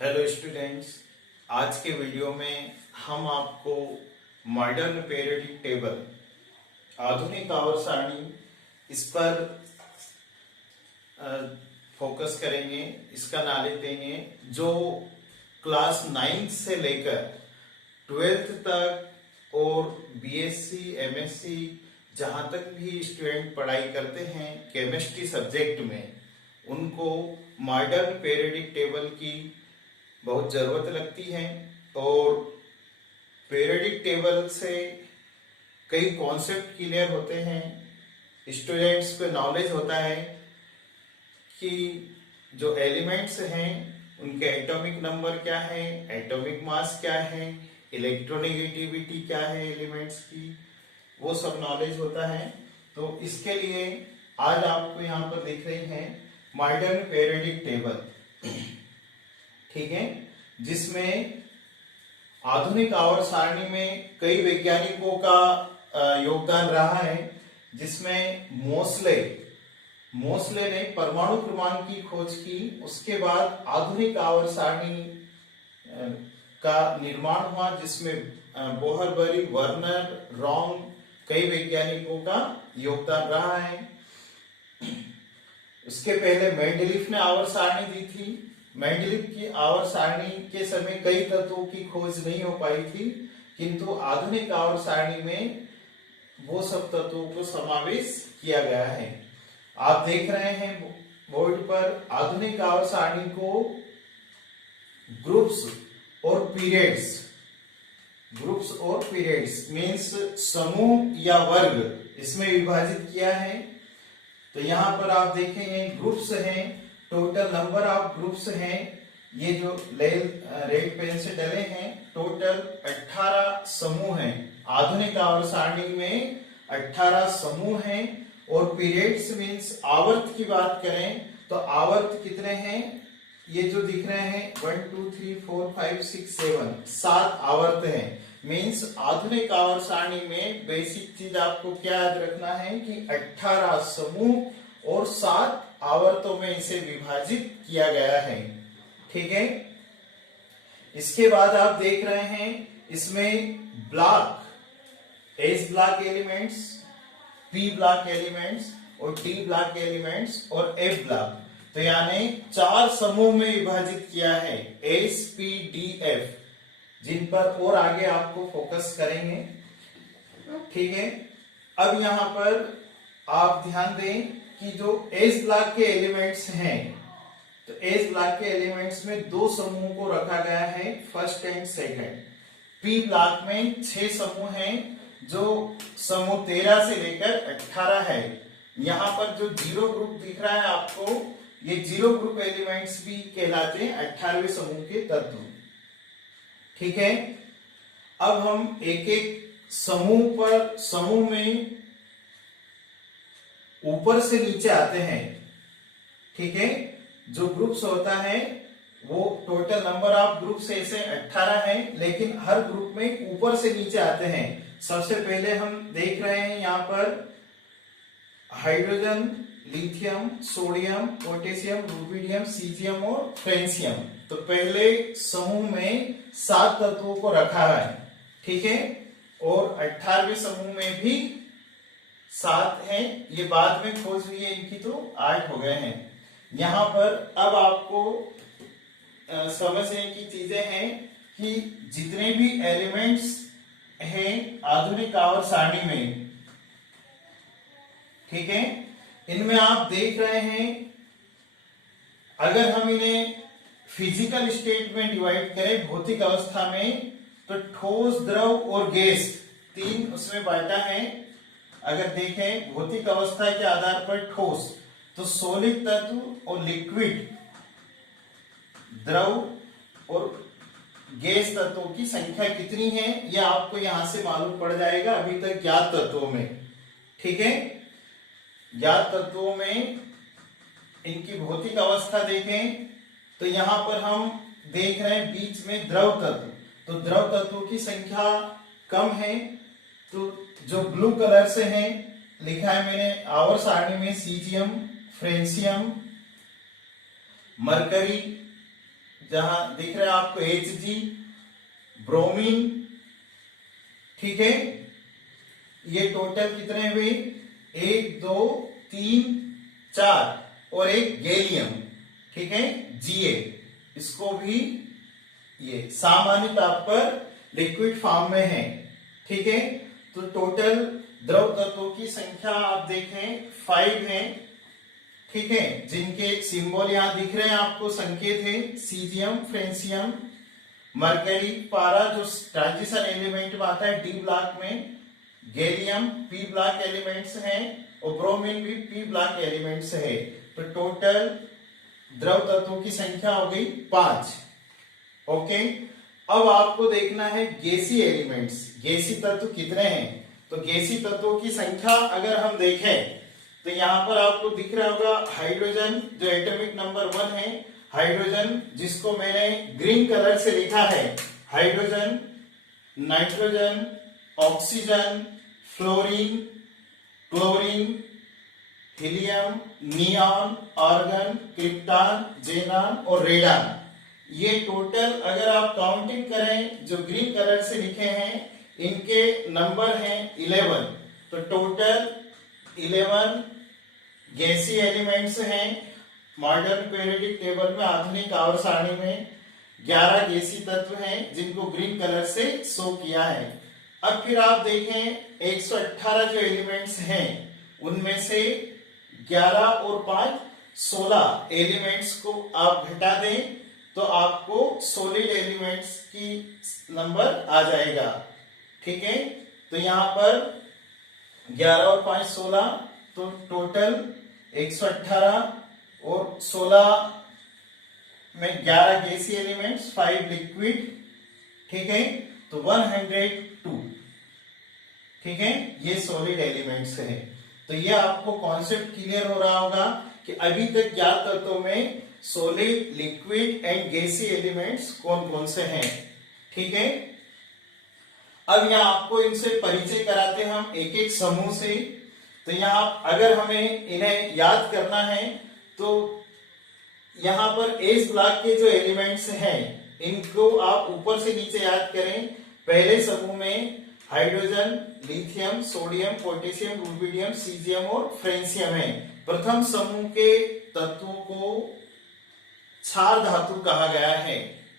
Hello students, आज के video में हम आपको मॉडर्न पीरियोडिक टेबल आधुनिक आवर्त सारणी इस पर फोकस करेंगे, इसका नॉलेज देंगे। जो क्लास 9 से लेकर 12th तक और बीएससी एमएससी जहां तक भी स्टूडेंट पढ़ाई करते हैं केमिस्ट्री सब्जेक्ट में, उनको मॉडर्न पीरियोडिक टेबल की बहुत जरूरत लगती है। और पीरियोडिक टेबल से कई कॉन्सेप्ट क्लियर होते हैं, स्टूडेंट्स को नॉलेज होता है कि जो एलिमेंट्स हैं उनके एटॉमिक नंबर क्या है, एटॉमिक मास क्या है, इलेक्ट्रोनेगेटिविटी क्या है एलिमेंट्स की, वो सब नॉलेज होता है। तो इसके लिए आज आपको यहाँ पर दिख रही है मॉडर्न पीरियोडिक टेबल, ठीक है, जिसमें आधुनिक आवर्त सारणी में कई वैज्ञानिकों का योगदान रहा है, जिसमें मोसले ने परमाणु क्रमांक की खोज की। उसके बाद आधुनिक आवर्त सारणी का निर्माण हुआ, जिसमें बोहरबरी, वर्नर, रॉन्ग, कई वैज्ञानिकों का योगदान रहा है। उसके पहले मेंडलीफ ने आवर्त सारणी दी थी। मेंडलीफ की आवर्त सारणी के समय कई तत्वों की खोज नहीं हो पाई थी, किंतु आधुनिक आवर्त सारणी में वो सब तत्वों को समावेश किया गया है। आप देख रहे हैं बोर्ड पर आधुनिक आवर्त सारणी को ग्रुप्स और पीरियड्स मीन्स समूह या वर्ग इसमें विभाजित किया है। तो यहाँ पर आप देखेंगे ग्रुप्स हैं, टोटल नंबर ऑफ ग्रुप्स हैं, ये जो रेड पेन से डले हैं, टोटल 18 समूह हैं। आधुनिक आवर्त सारणी में 18 समूह हैं। और पीरियड्स मीन्स आवर्त की बात करें तो आवर्त कितने हैं, ये जो दिख रहे हैं 1 2 3 4 5 6 7 7 आवर्त हैं। मीन्स आधुनिक आवर्त सारणी में बेसिक चीज आपको क्या याद रखना है कि 18 समूह और 7 आवर्तों में इसे विभाजित किया गया है, ठीक है। इसके बाद आप देख रहे हैं इसमें block, S block elements, P block elements और टी ब्लॉक एलिमेंट्स और एफ ब्लॉक। तो यानी 4 समूह में विभाजित किया है, एस पी डी एफ, जिन पर और आगे आपको फोकस करेंगे, ठीक है। अब यहां पर आप ध्यान दें कि जो एस ब्लॉक के एलिमेंट्स हैं, तो एस ब्लॉक के एलिमेंट्स में 2 समूह को रखा गया है, first and second. P block में 6 समूह हैं, जो समूह 13 से लेकर 18 है। यहां पर जो जीरो ग्रुप दिख रहा है आपको, ये जीरो ग्रुप एलिमेंट्स भी कहलाते हैं 18वें समूह के तत्व, ठीक है। अब हम एक एक समूह में ऊपर से नीचे आते हैं, ठीक है। जो ग्रुप्स होता है वो टोटल नंबर ऑफ ग्रुप्स ऐसे 18 है, लेकिन हर ग्रुप में ऊपर से नीचे आते हैं। सबसे पहले हम देख रहे हैं यहाँ पर hydrogen, lithium, sodium, potassium, rubidium, caesium और फ्रेंसियम। तो पहले समूह में 7 तत्वों को रखा है, ठीक है। और 18वें समूह में भी 7 हैं, ये बाद में खोज हुई है इनकी, तो 8 हो गए हैं। यहां पर अब आपको समझने की चीजें हैं कि जितने भी एलिमेंट्स हैं आधुनिक आवर्त सारणी में, ठीक है, इनमें आप देख रहे हैं, अगर हम इन्हें फिजिकल स्टेट में डिवाइड करें भौतिक अवस्था में, तो ठोस, द्रव और गैस 3 उसमें बांटा है। अगर देखें भौतिक अवस्था के आधार पर ठोस, तो सॉलिड तत्व और लिक्विड, द्रव और गैस तत्वों की संख्या कितनी है यह आपको यहां से मालूम पड़ जाएगा अभी तक ज्ञात तत्वों में, ठीक है। ज्ञात तत्वों में इनकी भौतिक अवस्था देखें तो यहां पर हम देख रहे हैं बीच में द्रव तत्व, तो द्रव तत्वों की संख्या कम है। तो जो ब्लू कलर से है लिखा है मैंने आवर्त सारणी में सीजियम, फ्रेंसियम, मरकरी, जहां दिख रहा है आपको Hg, ब्रोमीन, ठीक है। ये टोटल कितने हुए, 1 2 3 4 और एक गैलियम, ठीक है, Ga, इसको भी ये सामान्य ताप पर लिक्विड फॉर्म में है, ठीक है। तो टोटल द्रव तत्वों की संख्या आप देखें 5 है, ठीक है, जिनके सिंबल यहां दिख रहे हैं आपको, संकेत है सीजियम, फ्रेंसियम, मरकरी, पारा जो ट्रांजिशन एलिमेंट में आता है डी ब्लॉक में, गैलियम पी ब्लॉक एलिमेंट्स हैं और ब्रोमीन भी पी ब्लॉक एलिमेंट्स है। तो टोटल द्रव तत्वों की संख्या हो गई 5। ओके, अब आपको देखना है गैसीय एलिमेंट्स, गैसीय तत्व कितने हैं। तो गैसीय तत्वों की संख्या अगर हम देखें तो यहां पर आपको दिख रहा होगा हाइड्रोजन जो एटॉमिक नंबर 1 है, हाइड्रोजन जिसको मैंने ग्रीन कलर से लिखा है, hydrogen, nitrogen, oxygen, fluorine, chlorine, helium, neon, argon, krypton, xenon और रेडॉन। ये टोटल अगर आप काउंटिंग करें जो ग्रीन कलर से लिखे हैं इनके नंबर हैं 11। तो टोटल 11 गैसीय एलिमेंट्स हैं मॉडर्न पीरियोडिक टेबल में, आधुनिक आवर्त सारणी में 11 गैसीय तत्व हैं जिनको ग्रीन कलर से शो किया है। अब फिर आप देखें 118 जो एलिमेंट्स हैं उनमें से 11 और 5 16 एलिमेंट्स को आप घटा दें तो आपको सॉलिड एलिमेंट्स की नंबर आ जाएगा, ठीक है। तो यहां पर 11 और 5 16, तो टोटल 118 और 16 में 11 गैसीय एलिमेंट्स, 5 लिक्विड, ठीक है, तो 102, ठीक है, ये सॉलिड एलिमेंट्स है। तो ये आपको कॉन्सेप्ट क्लियर हो रहा होगा कि अभी तक ज्ञात तत्वों में सॉलिड, लिक्विड एंड गैसीय एलिमेंट्स कौन कौन से हैं, ठीक है। अब यहाँ आपको इनसे परिचय कराते हैं हम एक एक समूह से। तो यहाँ अगर हमें इन्हें याद करना है तो यहाँ पर एस ब्लॉक के जो एलिमेंट्स हैं इनको आप ऊपर से नीचे याद करें। पहले समूह में hydrogen, lithium, sodium, potassium, rubidium, caesium और फ्रेंसियम है। प्रथम समूह के तत्वों को क्षार धातु कहा गया है,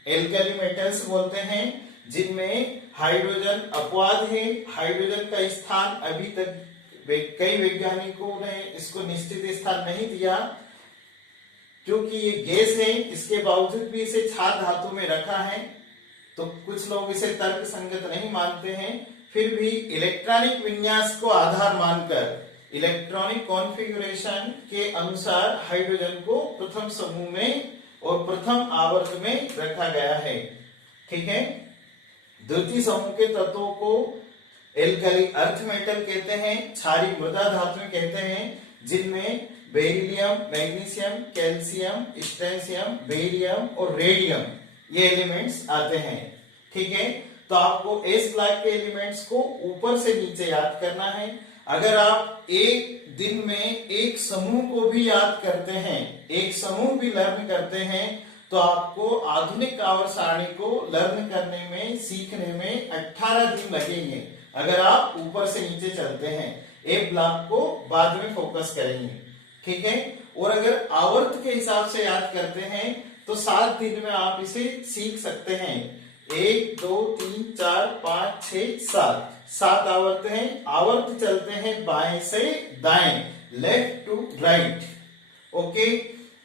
एल्कली मेटल्स बोलते हैं, जिनमें हाइड्रोजन अपवाद है। हाइड्रोजन का स्थान अभी तक कई वैज्ञानिकों ने इसको निश्चित स्थान नहीं दिया क्योंकि ये गैस है, इसके बावजूद भी इसे क्षार धातु में रखा है। तो कुछ लोग इसे तर्क संगत नहीं मानते हैं, फिर भी इलेक्ट्रॉनिक विन्यास को आधार मानकर, इलेक्ट्रॉनिक कॉन्फ़िगरेशन के अनुसार हाइड्रोजन को प्रथम समूह में और प्रथम आवर्त में रखा गया है, ठीक है। द्वितीय समूह के तत्वों को एल्कली अर्थ मेटल कहते हैं, क्षारीय मृदा धातुएं कहते हैं, जिनमें beryllium, magnesium, calcium, strontium, barium और रेडियम ये एलिमेंट्स आते हैं, ठीक है। तो आपको एस ब्लॉक के एलिमेंट्स को ऊपर से नीचे याद करना है। अगर आप एक दिन में एक समूह को भी याद करते हैं, एक समूह भी लर्न करते हैं, तो आपको आधुनिक आवर्त सारणी को लर्न करने में, सीखने में 18 दिन लगेंगे अगर आप ऊपर से नीचे चलते हैं। ए ब्लॉक को बाद में फोकस करेंगे, ठीक है। और अगर आवर्त के हिसाब से याद करते हैं तो 7 दिन में आप इसे सीख सकते हैं। 1 2 3 4 5 6 7 आवर्त हैं। आवर्त चलते हैं बाएं से दाएं, लेफ्ट टू राइट, ओके।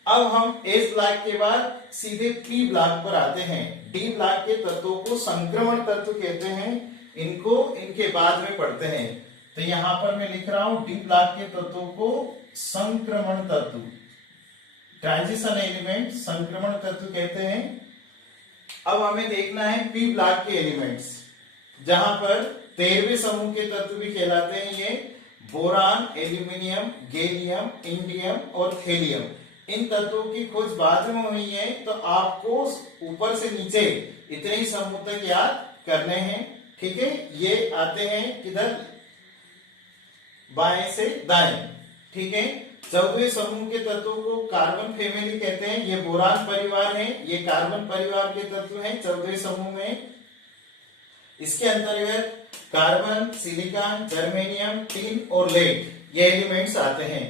अब हम एस ब्लॉक के बाद सीधे पी ब्लॉक पर आते हैं। डी ब्लॉक के तत्वों को संक्रमण तत्व कहते हैं, इनको इनके बाद में पढ़ते हैं। तो यहां पर मैं लिख रहा हूं डी ब्लॉक के तत्वों को संक्रमण तत्व, ट्रांजिशन एलिमेंट संक्रमण तत्व कहते हैं। अब हमें देखना है पी ब्लॉक के एलिमेंट्स, जहां पर 13वें समूह के तत्व भी कहलाते हैं ये बोरान, एल्यूमिनियम, गैलियम, इंडियम और थेलियम। इन तत्वों की खोज बाद में हुई है, तो आपको ऊपर से नीचे इतने ही समूह तक याद करने हैं, ठीक है। ये आते हैं किधर, बाएं से दाएं, ठीक है। 14वें समूह के तत्वों को कार्बन फैमिली कहते हैं। ये बोरान परिवार है, ये कार्बन परिवार के तत्व हैं 14वें समूह में। इसके अंतर्गत कार्बन, सिलिकॉन, जर्मेनियम, टिन और लेड ये एलिमेंट्स आते हैं।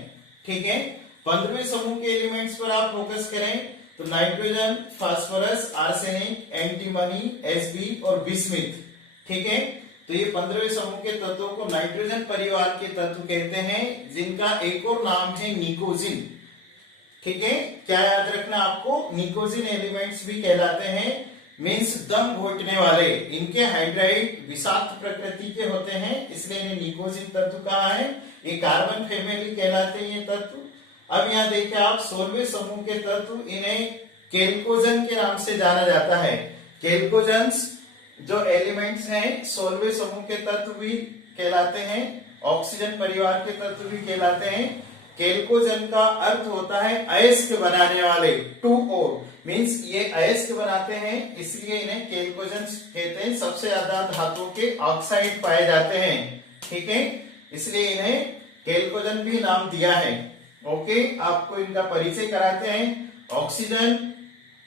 ठीक है, 15वें समूह के एलिमेंट्स पर आप फोकस करें तो nitrogen, phosphorus, arsenic, antimony, SB और बिस्मिथ। ठीक है, तो ये 15वें समूह के तत्वों को नाइट्रोजन परिवार के तत्व कहते हैं, जिनका एक और नाम है निकोजिन। ठीक है, क्या याद रखना आपको, निकोजिन एलिमेंट्स भी कहलाते हैं, मीन्स दम घोटने वाले। इनके हाइड्राइड विषाक्त प्रकृति के होते हैं, इसलिए इन्हें निकोजिन तत्व कहा है। ये कार्बन फैमिली कहलाते हैं ये तत्व। अब यहाँ देखिए आप 16वें समूह के तत्व, इन्हें केल्कोजन के नाम से जाना जाता है। केल्कोजन्स जो एलिमेंट्स हैं 16वें समूह के तत्व भी कहलाते हैं, ऑक्सीजन परिवार के तत्व भी कहलाते हैं। केल्कोजन का अर्थ होता है अयस्क बनाने वाले, 2O मीन्स ये अयस्क बनाते हैं, इसलिए इन्हें केल्कोजन्स कहते हैं। सबसे ज्यादा धातुओं के ऑक्साइड पाए जाते हैं। ठीक है, इसलिए इन्हें केल्कोजन भी नाम दिया है। ओके, आपको इनका परिचय कराते हैं। ऑक्सीजन,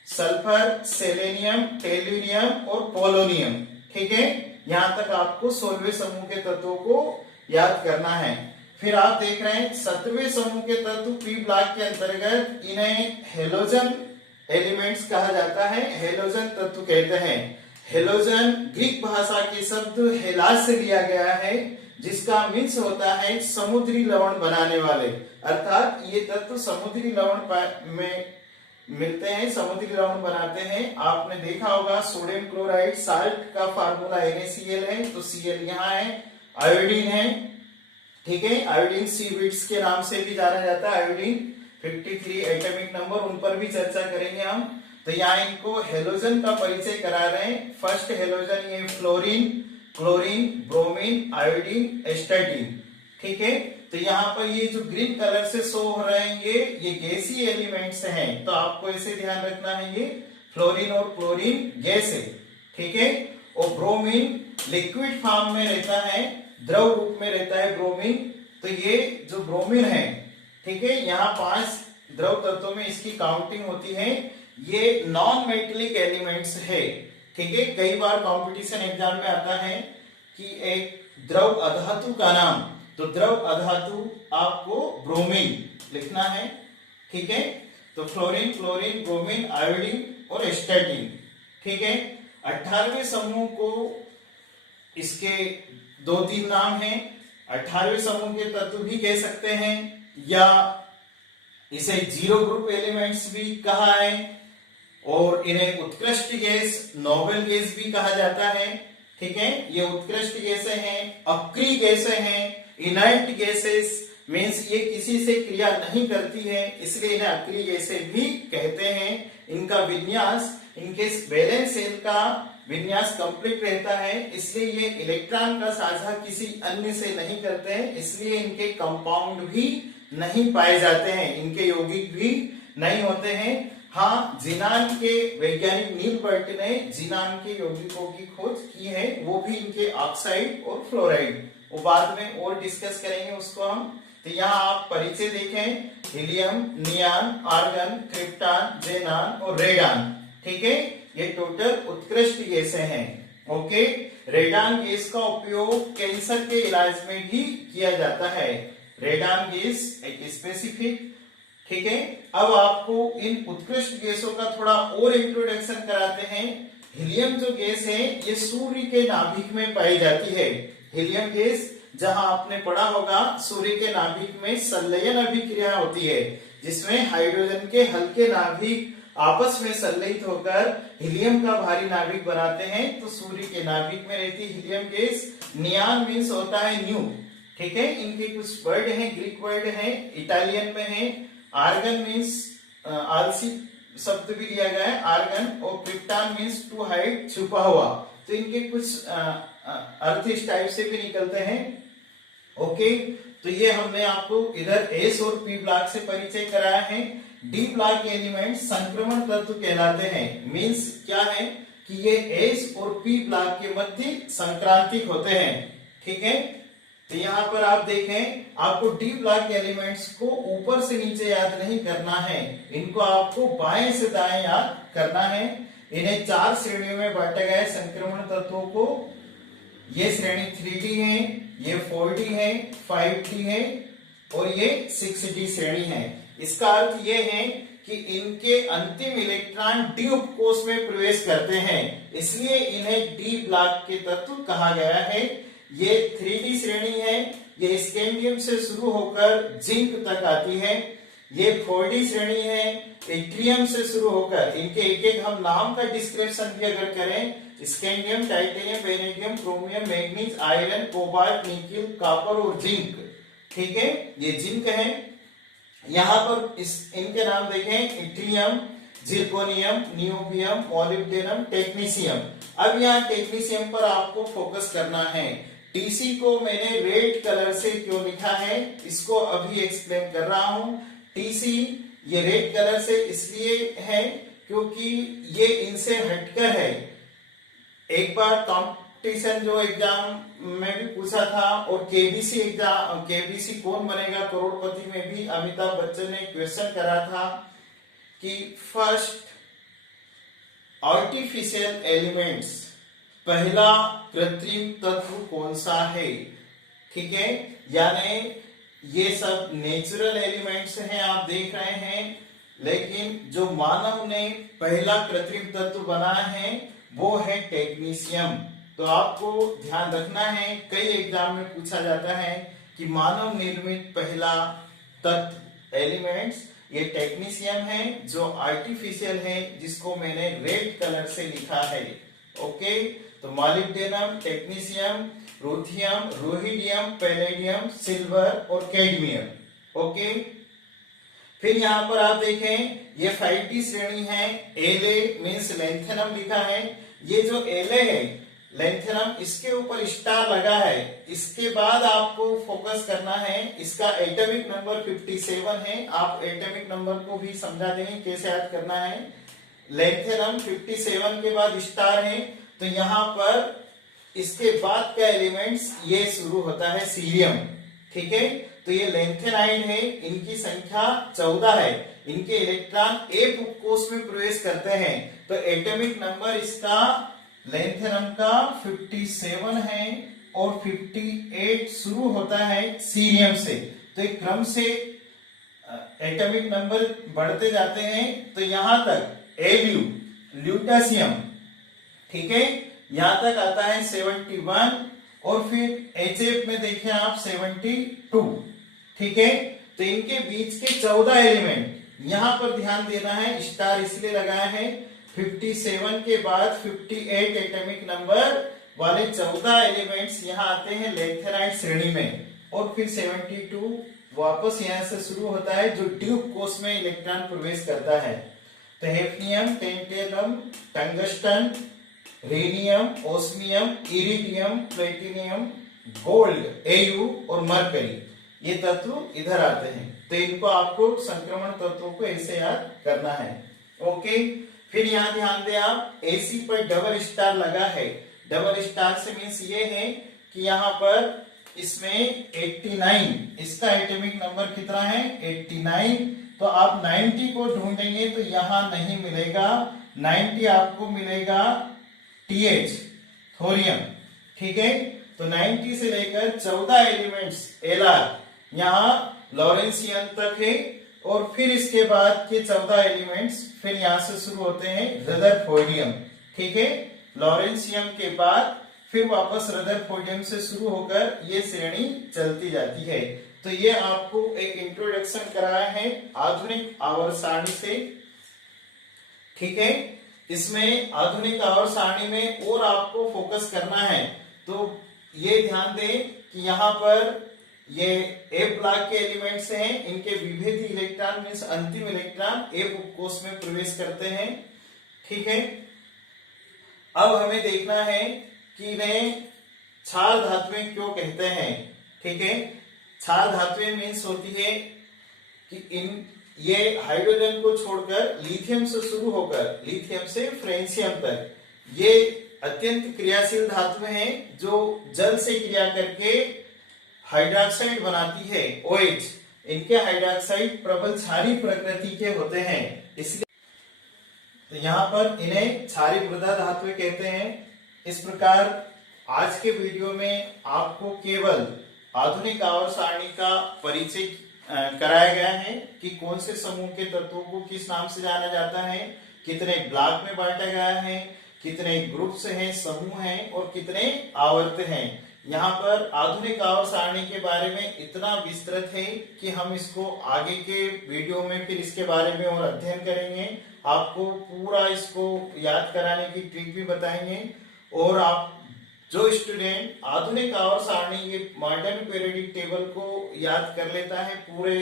सल्फर, सेलेनियम, टेल्यूरियम और पोलोनियम। ठीक है, यहां तक आपको 16वें समूह के तत्वों को याद करना है। फिर आप देख रहे हैं 17वें समूह के तत्व पी ब्लॉक के अंतर्गत, इन्हें हेलोजन एलिमेंट्स कहा जाता है, हेलोजन तत्व कहते हैं। हेलोजन ग्रीक भाषा के शब्द हेलास से लिया गया है, जिसका मीन्स होता है समुद्री लवण बनाने वाले, अर्थात ये तत्व समुद्री लवण में मिलते हैं, समुद्री लवण बनाते हैं। आपने देखा होगा सोडियम क्लोराइड साल्ट का फार्मूला NaCl है, तो Cl यहाँ है। आयोडीन है, ठीक है, आयोडीन सीविट्स के नाम से भी जाना जाता है। आयोडीन 53 एटॉमिक नंबर, उन पर भी चर्चा करेंगे हम। तो यहाँ इनको हेलोजन का परिचय करा रहे हैं। फर्स्ट हेलोजन ये fluorine, chlorine, bromine, iodine, astatine. ठीक है, तो यहाँ पर ये जो ग्रीन कलर से शो हो रहे हैं ये गैसीय एलिमेंट्स हैं, तो आपको इसे ध्यान रखना है, ये फ्लोरीन और क्लोरीन गैस है। ठीक है, और ब्रोमीन लिक्विड फॉर्म में रहता है, द्रव रूप में रहता है ब्रोमीन। तो ये जो ब्रोमीन है, ठीक है, यहाँ 5 द्रव तत्वों में इसकी काउंटिंग होती है। ये नॉन मेटेलिक एलिमेंट्स है। ठीक है, कई बार कंपटीशन एग्जाम में आता है कि एक द्रव अधातु का नाम, तो द्रव अधातु आपको ब्रोमीन लिखना है। ठीक है, तो फ्लोरीन, क्लोरीन, ब्रोमीन, आयोडीन और एस्टाटीन। ठीक है, 18वें समूह को इसके 2-3 नाम हैं। 18वें समूह के तत्व भी कह सकते हैं, या इसे जीरो ग्रुप एलिमेंट्स भी कहा है, और इन्हें उत्कृष्ट गैस, नोबेल गैस भी कहा जाता है। ठीक है, ये उत्कृष्ट गैसें हैं, अक्रिय गैसें हैं, इनर्ट गैसेस मीन्स ये किसी से क्रिया नहीं करती है, इसलिए इन्हें अक्रिय गैसें भी कहते हैं। इनका विन्यास, इनके वैलेंस शेल का विन्यास कंप्लीट रहता है, इसलिए ये इलेक्ट्रॉन का साझा किसी अन्य से नहीं करते हैं, इसलिए इनके कंपाउंड भी नहीं पाए जाते हैं, इनके यौगिक भी नहीं होते हैं। हाँ, जीनान के वैज्ञानिक नील बर्ट ने जीनान के यौगिकों की खोज की है, वो भी इनके ऑक्साइड और फ्लोराइड, वो बाद में और डिस्कस करेंगे उसको हम। तो यहाँ आप परिचय देखें, हीलियम, नियान, आर्गन, क्रिप्टॉन, जेनान और रेडान। ठीक है, ये टोटल उत्कृष्ट गैसें हैं। ओके, रेडान गैस का उपयोग कैंसर के इलाज में भी किया जाता है। रेडान गैस एक स्पेसिफिक। ठीक है, अब आपको इन उत्कृष्ट गैसों का थोड़ा और इंट्रोडक्शन कराते हैं। हीलियम जो गैस है ये सूर्य के नाभिक में पाई जाती है। हीलियम गैस, जहां आपने पढ़ा होगा सूर्य के नाभिक में संलयन अभिक्रिया होती है, जिसमें हाइड्रोजन के हल्के नाभिक आपस में संलयित होकर हीलियम का भारी नाभिक बनाते हैं, तो सूर्य के नाभिक में रहती हीलियम गैस। नियान मीन्स होता है न्यू। ठीक है, इनके कुछ वर्ड हैं, ग्रीक वर्ड हैं, इटालियन में है। आर्गन मीन्स आलसी शब्द भी दिया गया है, आर्गन। और क्रिप्टॉन मीन्स टू हाइड, छुपा हुआ। तो इनके कुछ अर्थ इस टाइप से भी निकलते हैं। ओके, तो ये हमने आपको इधर एस और पी ब्लॉक से परिचय कराया है। डी ब्लॉक एलिमेंट संक्रमण तत्व कहलाते हैं। मीन्स क्या है कि ये एस और पी ब्लॉक के मध्य संक्रांतिक होते हैं। ठीक है, तो यहाँ पर आप देखें, आपको डी ब्लॉक के एलिमेंट्स को ऊपर से नीचे याद नहीं करना है, इनको आपको बाएं से दाएं याद करना है। इन्हें 4 श्रेणियों में बांटा गया है संक्रमण तत्वों को। ये श्रेणी 3D है, ये 4D है, 5D है और ये 6D श्रेणी है। इसका अर्थ ये है कि इनके अंतिम इलेक्ट्रॉन डी उपकोष में प्रवेश करते हैं, इसलिए इन्हें डी ब्लॉक के तत्व कहा गया है। ये 3D श्रेणी है, ये स्कैंडियम से शुरू होकर जिंक तक आती है। ये 4D श्रेणी है, इट्रियम से शुरू होकर, इनके एक एक हम नाम का डिस्क्रिप्शन भी अगर करें, scandium, titanium, vanadium, chromium, manganese, iron, cobalt, nickel, copper और जिंक। ठीक है, ये जिंक है। यहाँ पर इनके नाम देखें, yttrium, zirconium, niobium, molybdenum, technetium. अब यहाँ टेक्नीशियम पर आपको फोकस करना है। टीसी को मैंने रेड कलर से क्यों लिखा है, इसको अभी एक्सप्लेन कर रहा हूं। टीसी ये रेड कलर से इसलिए है क्योंकि ये इनसे हटकर है। एक बार कंपटीशन जो एग्जाम में भी पूछा था, और केबीसी एग्जाम, केबीसी कौन बनेगा करोड़पति में भी अमिताभ बच्चन ने क्वेश्चन करा था कि फर्स्ट आर्टिफिशियल एलिमेंट्स, पहला कृत्रिम तत्व कौन सा है। ठीक है, यानी ये सब नेचुरल एलिमेंट्स हैं, आप देख रहे हैं, लेकिन जो मानव ने पहला कृत्रिम तत्व बनाया है वो है टेक्नीशियम। तो आपको ध्यान रखना है, कई एग्जाम में पूछा जाता है कि मानव निर्मित पहला तत्व एलिमेंट्स ये टेक्नीशियम है, जो आर्टिफिशियल है, जिसको मैंने रेड कलर से लिखा है। ओके, तो मॉलिब्डेनम, टेक्नीशियम, रुथियम, रोहिडियम, पैलेडियम, सिल्वर और कैडमियम। ओके, फिर यहाँ पर आप देखें, ये 5D श्रेणी है। एले मीन्स लेंथेनम लिखा है। ये जो एले है लेंथेनम, इसके ऊपर स्टार लगा है। इसके बाद आपको फोकस करना है, इसका एटॉमिक नंबर 57 है। आप एटॉमिक नंबर को भी समझा देंगे कैसे याद करना है। लेंथेनम 57 के बाद स्टार है, तो यहाँ पर इसके बाद का एलिमेंट्स ये शुरू होता है सीरियम। ठीक है, तो ये लेंथेनाइड है, इनकी संख्या 14 है। इनके इलेक्ट्रॉन एक उपकोष में प्रवेश करते हैं, तो एटॉमिक नंबर इसका लेंथेनम का 57 है और 58 शुरू होता है सीरियम से। तो एक क्रम से एटॉमिक नंबर बढ़ते जाते हैं, तो यहां तक एल्यू, ल्यूटासियम, ठीक है, यहां तक आता है 71 और फिर HF में देखें आप 72। ठीक है, तो इनके बीच के 14 एलिमेंट यहां पर ध्यान देना है, स्टार इसलिए लगाया है। 57 के बाद 58 एटॉमिक नंबर वाले 14 एलिमेंट्स यहां आते हैं लेंथेनाइड श्रेणी में, और फिर 72 वापस यहां से शुरू होता है, जो ड्यूब कोष में इलेक्ट्रॉन प्रवेश करता है। तो hafnium, tantalum, tungsten, rhenium, osmium, iridium, platinum, gold, Au और मरकरी, ये तत्व इधर आते हैं। तो इनको आपको संक्रमण तत्वों को ऐसे याद करना है। ओके, फिर यहाँ ध्यान दें आप, AC पर डबल स्टार लगा है। डबल स्टार से मीन्स ये है कि यहाँ पर इसमें 89, इसका एटॉमिक नंबर कितना है 89। तो आप 90 को ढूंढेंगे तो यहाँ नहीं मिलेगा, 90 आपको मिलेगा TH, थोरियम। ठीक है, तो 90 से लेकर 14 एलिमेंट्स Lr यहाँ लॉरेंसियन तक है, और फिर इसके बाद के 14 एलिमेंट्स फिर यहां से शुरू होते हैं रदरफोर्डियम। ठीक है, लॉरेंसियम के बाद फिर वापस रदरफोर्डियम से शुरू होकर ये श्रेणी चलती जाती है। तो ये आपको एक इंट्रोडक्शन कराया है आधुनिक आवर्त सारणी से। ठीक है, इसमें आधुनिक आवर्त सारणी में और आपको फोकस करना है, तो ये ध्यान दें कि यहाँ पर ये F ब्लॉक के एलिमेंट्स हैं, इनके विभेदी इलेक्ट्रॉन मीन्स अंतिम इलेक्ट्रॉन F उपकोष में प्रवेश करते हैं। ठीक है, अब हमें देखना है कि इन्हें क्षार धातुएं क्यों कहते हैं। ठीक है, क्षार धातुएं मीन्स होती है कि ये हाइड्रोजन को छोड़कर लिथियम से शुरू होकर लिथियम से फ्रेंशियम तक ये अत्यंत क्रियाशील धातुएं हैं, जो जल से क्रिया करके हाइड्रोक्साइड बनाती है OH, इनके हाइड्रोक्साइड प्रबल क्षारीय प्रकृति के होते हैं, इसलिए तो यहाँ पर इन्हें क्षारीय मृदा धातुएं कहते हैं। इस प्रकार आज के वीडियो में आपको केवल आधुनिक आवर्त सारणी का परिचय कराया गया है कि कौन से समूह के तत्वों को किस नाम से जाना जाता है, कितने ब्लॉक में बांटा गया है, कितने ग्रुप्स हैं, समूह हैं और कितने आवर्त हैं। यहाँ पर आधुनिक आवर्त सारणी के बारे में इतना विस्तृत है कि हम इसको आगे के वीडियो में फिर इसके बारे में और अध्ययन करेंगे, आपको पूरा इसको याद कराने की ट्रिक भी बताएंगे। और आप जो स्टूडेंट आधुनिक आवर्त सारणी ये मॉडर्न पीरियोडिक टेबल को याद कर लेता है, पूरे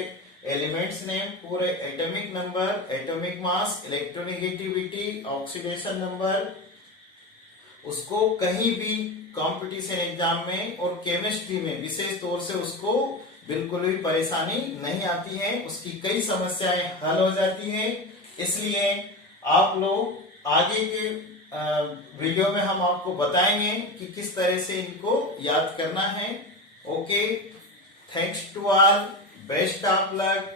एलिमेंट्स नेम, पूरे atomic number, atomic mass, electronegativity, oxidation number, उसको कहीं भी कंपटीशन एग्जाम में और केमिस्ट्री में विशेष तौर से उसको बिल्कुल भी परेशानी नहीं आती है, उसकी कई समस्याएं हल हो जाती हैं। इसलिए आप लोग आगे के वीडियो में हम आपको बताएंगे कि किस तरह से इनको याद करना है। Okay, thanks to all, best of luck.